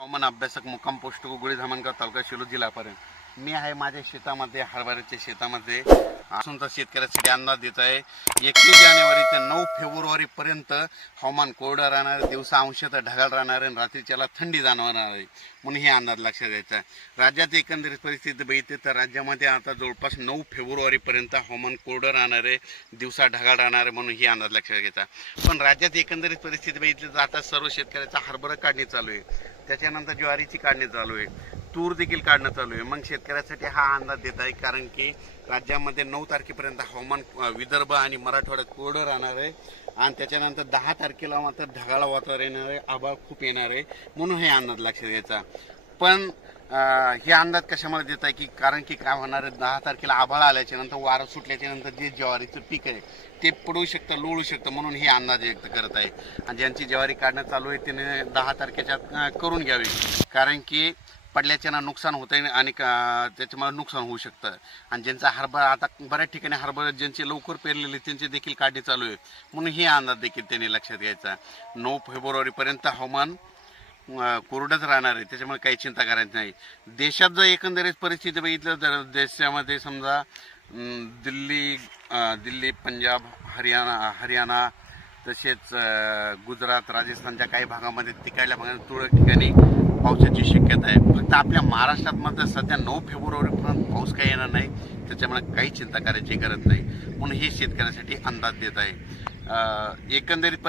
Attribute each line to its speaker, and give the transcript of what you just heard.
Speaker 1: हवामान अभ्यासक मुक्काम पोस्ट गुगळी धामणगाव तालुका शिलो जिल्हापर्यंत मी आहे माझ्या शेतामध्ये हरभऱ्याच्या शेतामध्ये. असून तर शेतकऱ्यासाठी अंदाज देत आहे एकवीस जानेवारी ते नऊ फेब्रुवारी पर्यंत हवामान कोरडं राहणार दिवसा अंशतः ढगाळ राहणार आणि रात्रीच्याला थंडी जाणवणार आहे. म्हणून हे अंदाज लक्षात घ्यायचा आहे. राज्यात एकंदरीत परिस्थिती बघितली तर राज्यामध्ये आता जवळपास नऊ फेब्रुवारीपर्यंत हवामान कोरडं राहणार आहे दिवसा ढगाळ राहणार आहे म्हणून ही अंदाज लक्षात घ्यायचा पण राज्यात एकंदरीत परिस्थिती बघितली तर आता सर्व शेतकऱ्याचा हरभरा काढणी चालू आहे. त्याच्यानंतर ज्वारीची काढणी चालू आहे. तूर देखील काढणं चालू आहे. मग शेतकऱ्यासाठी हा अंदाज देत आहे कारण की राज्यामध्ये नऊ तारखेपर्यंत हवामान विदर्भ आणि मराठवाड्यात कोरडं राहणार आहे. आणि त्याच्यानंतर दहा तारखेला मात्र ढगाळ वातावरण येणार आहे आभाळ खूप येणार आहे. म्हणून हे अंदाज लक्षात घ्यायचा. पण हे अंदाज कशामुळे देत आहे की कारण की काय होणार आहे दहा तारखेला आभाळ आल्याच्यानंतर वारं सुटल्याच्या नंतर जे ज्वारीचं पीक आहे ते पडू शकतं लोळू शकतं म्हणून हे अंदाज व्यक्त करत आहे. आणि ज्यांची ज्वारी काढणं चालू आहे त्याने दहा तारखेच्या आत, करून घ्यावी. कारण की पडल्याच्यानं नुकसान होतं आणि का- त्याच्यामुळे नुकसान होऊ शकतं. आणि ज्यांचा हरभरा आता बऱ्याच ठिकाणी हरभरा ज्यांचे लवकर पेरलेले त्यांची देखील काढी चालू आहे. म्हणून हे अंदाज देखील त्यांनी लक्षात घ्यायचा. नऊ फेब्रुवारीपर्यंत हवामान कोरडंच राहणार आहे. त्याच्यामुळे काही चिंता करायची नाही. देशात जर एकंदरीत परिस्थिती बघितलं तर देशामध्ये समजा दिल्ली दिल्ली पंजाब हरियाणा हरियाणा तसेच गुजरात राजस्थानच्या काही भागामध्ये तिकडल्या भागात तुरळक ठिकाणी पावसाची शक्यता आहे. फक्त आपल्या महाराष्ट्रात मात्र सध्या नऊ फेब्रुवारीपर्यंत पाऊस काही येणार नाही. त्याच्यामुळे काही चिंता करायची गरज नाही. म्हणून हे शेतकऱ्यासाठी अंदाज देत आहे. एकंदरीत